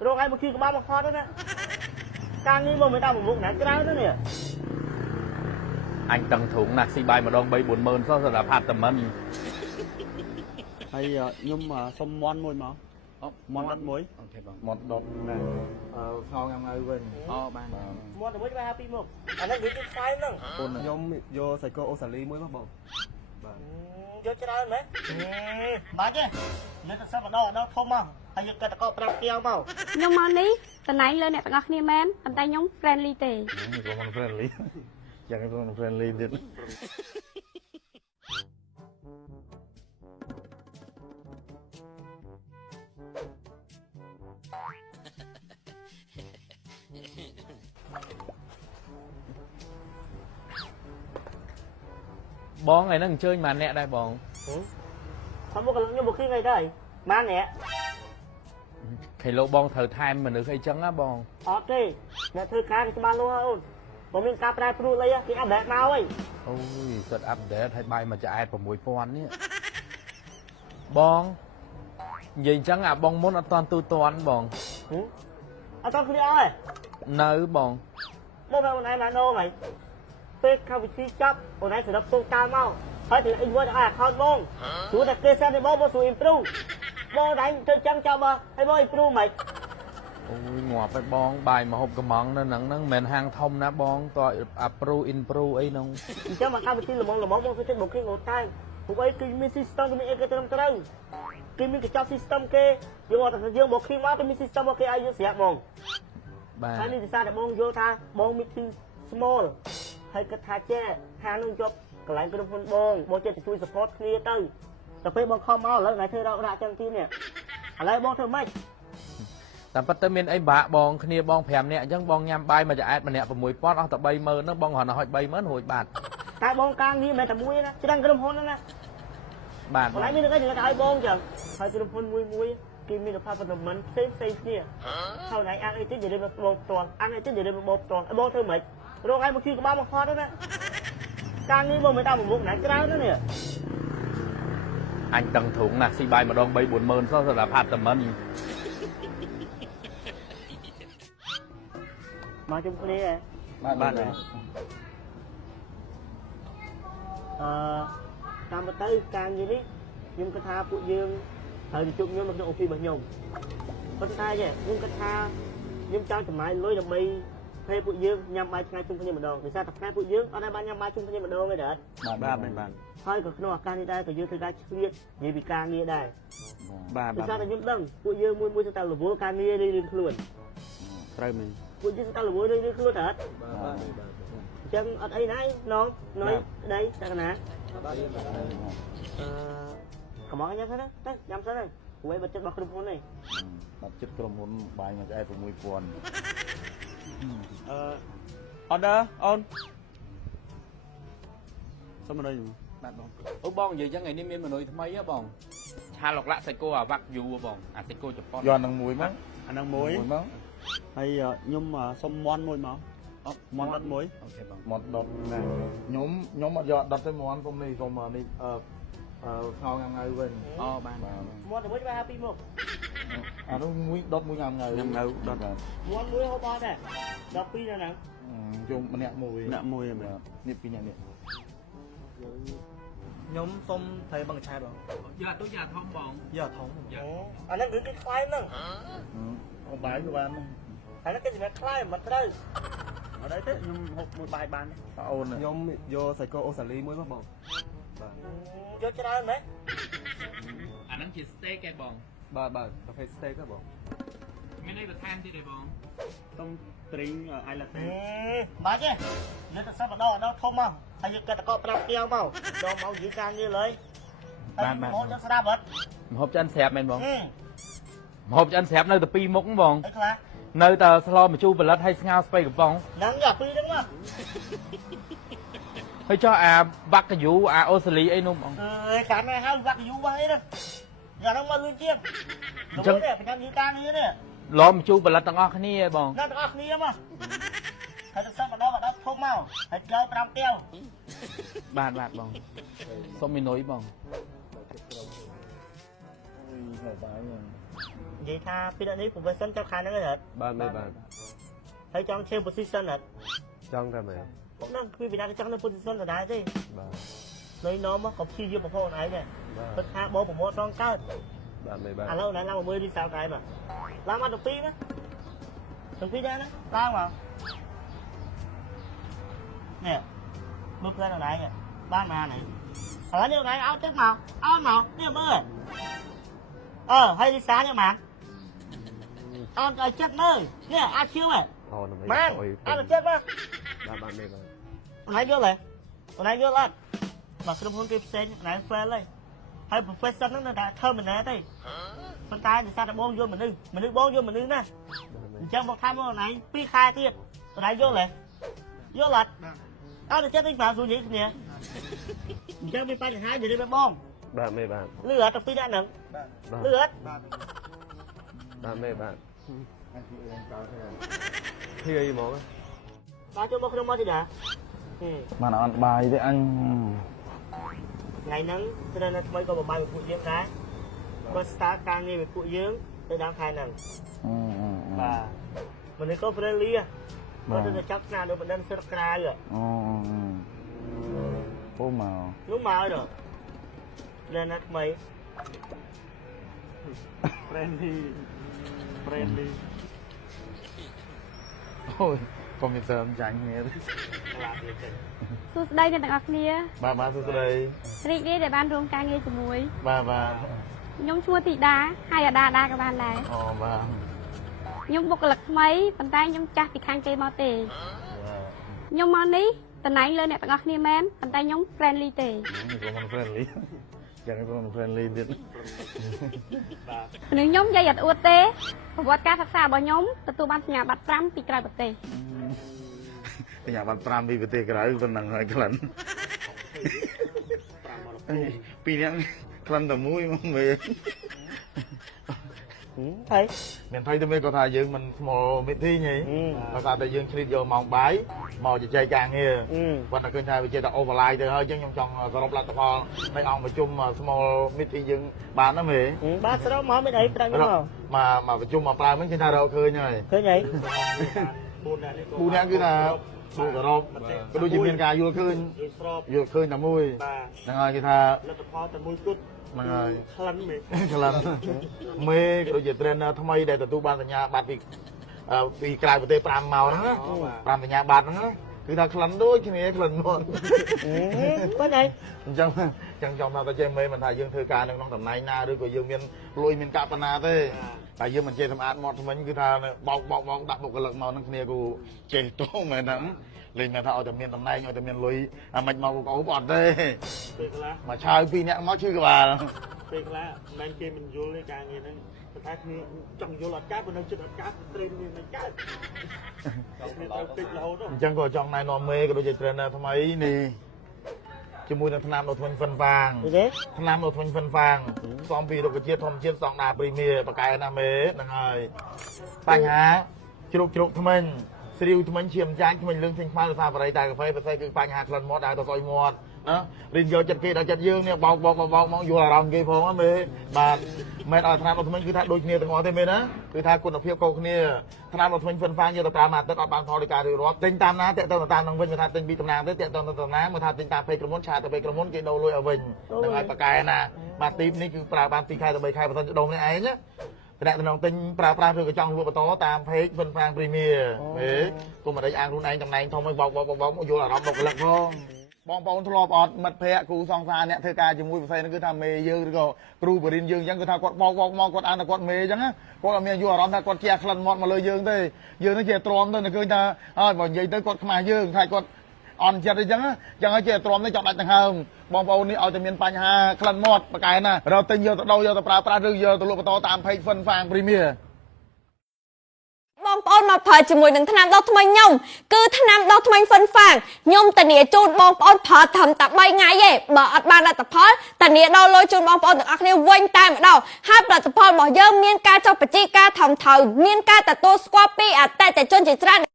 rồi ai một khi có bao một kho đó nè càng đi một người ta một vụ nè cái đó nữa nè anh tầng thủng nè xì bài mà đong bay 40,000 sao rồi là phạt tầm mình hay nhưng mà xong món môi mà món đất muối một đột này sau em ngay quên mua được mấy cái happy một anh đang đứng trên phái nữa nhóm vô sài cô ô xà ly muối mà bông vô cái đó mấy bán chứ nếu ta sao mà đâu không mà hay như cái ta có prang keo mà nhưng mà ní tận này lên nè tận ngọc nia men tận tay nhóm friendly tề con friendly chẳng con friendlyទៀត bong này nó chơi mà nè đây bong không có như một khi ngày đây mà nè khi lô bong thờ time mà được hay trắng á bong ok nè thư cá thì ba lô hơn còn mình cà phê pru lấy thì ăn đẹp nào ấy ôi set up để thay bay mà chạy vào mũi pon nhé bong gì trắng à bong muốn ăn toàn tu toàn bong ăn toàn kia ơi nơi bong bố mẹ hôm nay mà đâu mày phêเข้าไปที่จับวันไหนสำหรับตัวการเมาให้ถึงไอ้วัวอ่ะคอนบงสูแต่เกษตรในบ่บ่สูอิมพรูบ่ไหนเธอจังจับมาให้บ่อิมพรูไหม ôi ngọt phải bong bài mà hộp cái món nó nắng mền hàng thông ná bong tỏi apru impru ấy nông ចឹងមកកម្មវិធីល្មមមកទៅមកគេងតែពួកអីគឺមាន system គឺមានអីគេត្រឹមត្រូវគេមានកញ្ចប់ system គេយកតែយើងមកឃីមកគេមាន system មកគេឲ្យយើងស្រាប់ហ្មង បាទ ហើយនេះភាសាដែលបងយល់ថាបងមាន team small ហើយគិតថាចេះខាងនឹងជាប់កន្លែងក្រុមហ៊ុនបងចេះទៅជួយ support គ្នាទៅតែពេលបងខំមកឥឡូវថ្ងៃធ្វើរកចឹងទៀតនេះឥឡូវបងធ្វើម៉េច តែប៉ុន្តែមានអីបាក់បងគ្នាបង5នាក់អញ្ចឹងបងញ៉ាំបាយមកចែកម្នាក់6,000អស់តែ30000ហ្នឹងបងគ្រាន់តែហុច30000រួចបាត់ តែបងការងារមិនតែមួយណាច្រើនក្រុមហ៊ុនណា បាទ កន្លែងមានតែឲ្យបងចឹងហើយក្រុមហ៊ុនមួយគេមានផលផលមិនផ្សេងគ្នាហើយណៃអានអីទៀតនិយាយមកបងផ្ទាល់អានអីទៀតនិយាយមកបងផ្ទាល់បងធ្វើម៉េចរកឲ្យមកគីក្បាលមកខត់ណាការងារបងមិនតាមមុខណាច្រើនណានេះ anh tầng thủng nè xì bài mà đong bay 40000 sao rồi là phạt tầm mình មកជុំគ្នា បាទ តាមទៅការងារនេះខ្ញុំគិតថាពួកយើងហើយជួបខ្ញុំនៅក្នុងអូហ្វីសរបស់ខ្ញុំប៉ុន្តែខ្ញុំគិតថាខ្ញុំចង់ចំណាយលុយដើម្បីពេលពួកយើងញ៉ាំបាយថ្ងៃជុំគ្នាម្ដងដោយសារតែថ្ងៃពួកយើងអត់បានញ៉ាំបាយជុំគ្នាម្ដងទេដែរ បាទ ហើយក៏ក្នុងឱកាសនេះដែរក៏យើងធ្វើការឆ្លៀតនិយាយពីការងារដែរ បាទ ដោយសារតែខ្ញុំដឹងពួកយើងមួយទៅតែរវល់ការងាររៀងខ្លួន ត្រូវមែន ពួកយើងតែរវល់រៀងខ្លួនតែអត់អញ្ចឹងអត់អីណាណងណយដៃតែកណាកំងញ៉ាំសិនទៅញ៉ាំសិនទៅព្រោះឯងបាត់ចិត្តរបស់ក្រុមហ៊ុននេះ បាត់ចិត្តក្រុមហ៊ុនបាយមកចែក6,000 order អូនសុំមកដល់ បាទបងអូបងនិយាយចឹងថ្ងៃនេះមានមនុស្សថ្មីហ៎បងឆាលុកលាក់សាច់គោអាវ៉ាក់យូបងអាសាច់គោជប៉ុន យកនឹងមួយមក អានឹងមួយ មក ហើយខ្ញុំសុំមន់មួយមកមន់đất muối អូខេបង một đột này nhóm mà dọn đặt cái món hôm nay còn mà đi sau em ngay quên អូបាទ មកទៅមួយបាយ2មក à nó muối đốt muối nhầm ngày ញ៉ាំនៅដុត មកមួយហូបអត់ដែរ12នៅហ្នឹង chung mà nẹt mùi អ្នកមួយមែន nịp pin nẹt ខ្ញុំសុំត្រីបឹងឆែបង យ៉ាទុយ៉ាធំបង យកធំ អាហ្នឹងគឺគេខ្វាយហ្នឹង con bái của bạn អាហ្នឹងគេសម្រាប់ខ្លាយមិនត្រូវ អត់អីទេខ្ញុំហូបមួយបាយបាន ôn này ខ្ញុំយកសាច់គោអូសាលីមួយមកបង យកច្រើនមែន អាហ្នឹងជា steak ឯងបង បាទប្រភេទ steak ហ៎បង មានអីបន្ថែមទៀតទេបង ต้มព្រីងអាយឡាតេ បាទទេនៅតែសបដល់ធំមកហើយយកកាត់តកប្រាប់ទៀងមកដល់មកនិយាយការងារលើយមកយកស្ដាប់អត់ ម្ហូបចិនស្រាប់មែនបងម្ហូបចិនស្រាប់នៅតែ2មុខបង អីខ្លះ នៅតែស្លម្ជូរផលិតហើយស្ងោរស្ពៃកំប៉ុង ហ្នឹងយកពីរហ្នឹងមក ហើយចុះអាវ៉ាក់កាយូអាអូស្ត្រាលីអីនោះបង អើយកាន់ហើយវ៉ាក់យូបអីហ្នឹងយកហ្នឹងមកលឿនជាងចឹងនេះប្រចាំនិយាយការងារនេះ ឡម្ជូរផលិតទាំងអស់គ្នាឯងបង នៅទាំងអស់គ្នាមកហើយទៅសបដល់ធំមកហើយចូល5ទៀវ បាទបងសុំមីនុយបង Ui, bái vậy tha phi đã ní của sân cho khai nó cái thật បាទមេបាទ thấy trong trên position thật ចង់តែមែន cũng đang khi Việt Nam trong position là đá gì បាទ lấy nó mà có chi vô một con ấy này បាទ tất cả bố của một con cao បាទមេបាទ à lâu nãy làm 10 đi sao cái mà làm ăn được phi đó được phi ra đó lao vào nè bước lên là này nè ba mà này ở như này áo trước màu nè mưa hay đi xa nha mà on trời chết mơ nè ăn chiêu này អូនមិន mang អុយ ăn được chết quá បាទបាទមេបាទ hôm nay vô lại hôm nay vô lên mà cái hôm kia sen này phê lên hay phê sân nó đã thơm mình nè đây con tay thì sao đã bông vô mình đi bông vô mình đi nè chẳng một tham hôm nay pi khai tiếp hôm nay vô lại vô lật ăn được chết đi vào dù gì nè chẳng bị bay hai giờ đi bên bông បាទមេបាទ lừa tập pi đã nặng lừa បាទមេបាទធីអីហ្មង ba cho bông không mất gì đã បានអត់បាយទេអញ ngày nắng cho nên là mấy con bò bay của phụ dương cái con star càng nghe về phụ dương tôi đang khai nặng và mình đi có friendly à có được chắc nào được mình đang subscribe rồi អូមក lúc mà rồi nên là mấy friendly អូយកុំមានសើមចាញ់គ្នា សួស្តីអ្នកទាំងអស់គ្នា បាទបាទសួស្តី រីករាយដែលបានរួមការងារជាមួយ បាទបាទ ខ្ញុំឈ្មោះធីតាហើយអាដាក៏បានដែរ អូបាទ ខ្ញុំបុគ្គលិកថ្មីប៉ុន្តែខ្ញុំចាស់ពីខាងគេមកទេខ្ញុំមកនេះតំណែងលើអ្នកទាំងអស់គ្នាមែនប៉ុន្តែខ្ញុំ friendly ទេ ខ្ញុំមិន friendly យ៉ាងនេះខ្ញុំ friendly ទៀត មនុស្សខ្ញុំនិយាយអត់អួតទេប្រវត្តិការសិក្សារបស់ខ្ញុំទទួលបានសញ្ញាបត្រ5ពីក្រៅប្រទេស បញ្ញាបត្រ5ពីប្រទេសក្រៅប៉ុណ្ណឹងហើយក្លិនពីរនាក់ក្លិនតែមួយមកមើល thấy មានថៃទៅមេគាត់ថាយើងមិនស្មោមិត្តធីញហីគាត់ថាតែយើងឆ្លៀតយកម៉ោងបាយមកជជែកការងារគាត់តែឃើញថាវាចេះតែអូវឡៃទៅហើយអញ្ចឹងខ្ញុំចង់សរុបលទ្ធផលនៃអង្គប្រជុំ small meeting យើងបានណាមេ ba sau đó mới đấy đang đúng không មកប្រជុំមកប្រើមិញឃើញថារកឃើញហើយ thế nhỉ ពូអ្នកគឺថាសួរសរុបក៏ដូចជាមានការយល់ឃើញយល់ឃើញតែមួយហ្នឹងហើយគេថា là tập kho tầm 1 phút ហ្នឹងហើយ khăn mày ក្លិនមេក៏ដូចជា trainer ថ្មីដែលទទួលបានសញ្ញាបត្រពីក្រៅប្រទេស5មកហ្នឹងណា5សញ្ញាបត្រហ្នឹងណាគឺថាក្លិនដូចគ្នាក្លិនមក có này អញ្ចឹងចង់ថាតែចេះមេមិនថាយើងធ្វើការនៅក្នុងតំណែងណាឬក៏យើងមានលុយមានកបណាទេតែយើងមិនចេះសម្អាតមាត់ថ្មិញគឺថាបោកដាក់បុគ្គលិកមកហ្នឹងគ្នាគូចេះតោមែនហ្នឹងលេងមែនថាឲ្យតែមានតំណែងឲ្យតែមានលុយអាមិនមកកោអត់ទេ tuyệt là មកឆាវ2នាក់មកឈឺក្បាល tuyệt là men kia mình vô lên càng nghe nó người ta khi trong vô lọt cáp bên đâu chưa lọt cáp trên như này cáp trong tao tuyệt lâu đó អញ្ចឹងក៏ចង់ណែនាំមេក៏ដូចជា trainer ថ្មីនេះជាមួយនឹងថ្នាំនៅធ្មេញហ្វិនហ្វាង như thế ថ្នាំនៅធ្មេញហ្វិនហ្វាងផ្សំពីរុក្ខជាតិធម្មជាតិស្តង់ដារព្រីមៀបកែណាមេហ្នឹងហើយបញ្ហាជ្រុកធ្មេញស្រីវធ្មេញឈាមចាញ់ធ្មេញលឿងធ្មេញខ្មៅដោយសារបរិយតែកាហ្វេពិសេសគឺបញ្ហាក្លិនមាត់ដែលទៅកុយមាត់ណារៀនយកចិត្តគេដល់ចិត្តយើងនេះបោកមកយល់អារម្មណ៍គេផងមេបាទមិនឲ្យថ្នាំនៅធ្មេញគឺថាដូចគ្នាទាំងអស់ទេមេណាគឺថាគុណភាពខុសគ្នាថ្នាំនៅធ្មេញហ្វិនហ្វាងយកទៅប្រើមួយអាទិត្យអត់បានផលដោយការរៀបរាប់ទិញតាមណាតាក់ទងតាមនឹងវិញមិនថាទិញពីតំណាងទេតាក់ទងទៅតំណាងមិនថាទិញតាមពេកក្រុមហ៊ុនឆាទៅពេកក្រុមហ៊ុនគេដូរលុយឲ្យវិញហ្នឹងហើយបកែណាបាទទីនេះគឺប្រើបាន2ខែទៅ3ខែបើសិនដុំនេះឯងណាតែតំណងទិញប្រើប្រាស់ឬក៏ចង់លក់បន្តតាមពេកហ្វិនហ្វាងព្រីមៀហេគុំមិនដេកអាងខ្លួនឯងតំណែងធំឲ្យបោកមកយល់អារម្មណ៍បុគ្គលិកផងបងប្អូនធ្លាប់អត់មិត្តភ័ក្តិគ្រូសង្សារអ្នកធ្វើការជាមួយផ្សេងហ្នឹងគឺថាមេយើងឬក៏គ្រូបរិញ្ញាយើងអញ្ចឹងគឺថាគាត់បោកមកគាត់អានតែគាត់មេអញ្ចឹងណាគាត់អត់មានយល់អារម្មណ៍ថាគាត់ជះក្លិនមាត់មកលើយើងទេយើងនេះជាទ្រាំទៅឃើញថាហើយបើនិយាយទៅគាត់ខ្មាស់យើងថាគាត់អន់ចិត្តអញ្ចឹងហើយជាទ្រាំនេះចង់ដាច់ដង្ហើមបងប្អូននេះឲ្យតែមានបញ្ហាក្លិនមាត់បកែណារកទិញយកទៅដោយកទៅប្រើប្រាស់ឬយកទៅលក់បន្តតាមពេកហ្វិនហ្វាងព្រីមៀបងប្អូនមកប្រើជាមួយនឹងថ្នាំដុសធ្មេញខ្ញុំគឺថ្នាំដុសធ្មេញហ្វិនហ្វាងខ្ញុំធានាជូនបងប្អូនប្រើត្រឹមតែ3ថ្ងៃទេបើអត់បានលទ្ធផលធានាដល់លុយជូនបងប្អូនទាំងអស់គ្នាវិញតែម្ដងហើយផលិតផលរបស់យើងមានការចុះបញ្ជីការថមថៅមានការទទួលស្គាល់ពីអតិថិជនជាច្រើន